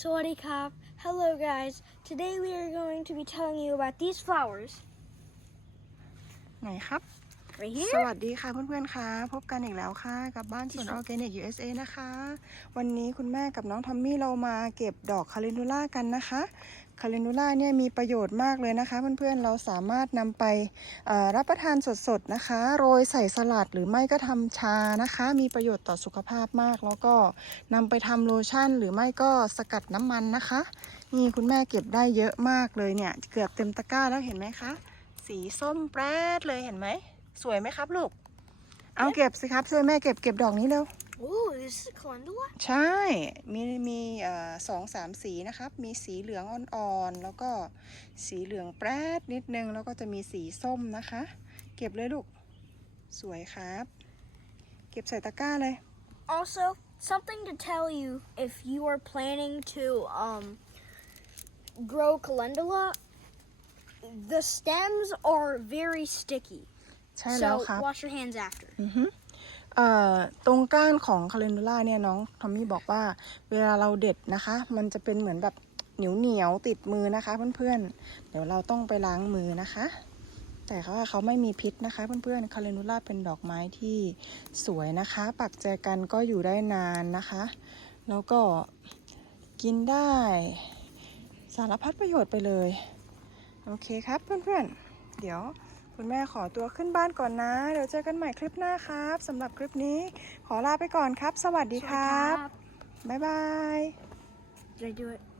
Sawadee Kap. Hello, guys. Today we are going to be telling you about these flowers ไหนครับ right ส here. วัสดีค่ะเพื่อนๆค่ะ พบกันอีกแล้วค่ะ กับบ้านสวนออร์แกนิก USA นะคะ วันนี้คุณแม่กับน้องทอมมี่เรามาเก็บดอกคาเลนดูล่ากันนะคะคาเลนดูล่าเนี่ยมีประโยชน์มากเลยนะคะ เพื่อนๆเราสามารถนำไปรับประทานสดๆนะคะ โรยใส่สลัดหรือไม่ก็ทำชานะคะ มีประโยชน์ต่อสุขภาพมาก แล้วก็นำไปทำโลชั่น หรือไม่ก็สกัดน้ำมันนะคะนี่คุณแม่เก็บได้เยอะมากเลยเนี่ย เกือบเต็มตะกร้าแล้วเห็นไหมคะ สีส้มแปรดเลยเห็นไหม สวยไหมครับลูก เอาเก็บสิครับช่วยแม่เก็บเก็บดอกนี้เร็ว Ooh, this is a calendula. ใช่ มีมีเอ่อสองสามสีนะครับ มีสีเหลืองอ่อนๆ แล้วก็สีเหลืองแปรดนิดนึง แล้วก็จะมีสีส้มนะคะ เก็บเลยลูก สวยครับ เก็บใส่ตะกร้าเลย Also, something to tell you if you are planning to um, grow calendula, the stems are very sticky. ใช่แล้ว So ครับ wash your hands after. อือฮึเอ่อตรงก้านของคาเลนดูล่าเนี่ยน้องทอมมี่บอกว่าเวลาเราเด็ดนะคะ มันจะเป็นเหมือนแบบเหนียวเหนียวๆติดมือนะคะเพื่อนๆ เดี๋ยวเราต้องไปล้างมือนะคะ แต่เขาว่าเขาไม่มีพิษนะคะเพื่อนๆคาเลนดูล่าเป็นดอกไม้ที่สวยนะคะ ปักแจกันก็อยู่ได้นานนะคะ แล้วก็กินได้สารพัดประโยชน์ไปเลย โอเคครับเพื่อนๆ เดี๋ยว คุณแม่ขอตัวขึ้นบ้านก่อนนะ เดี๋ยวเจอกันใหม่คลิปหน้าครับสำหรับคลิปนี้ขอลาไปก่อนครับ สวัสดีครับ บ๊ายบาย Did I do it?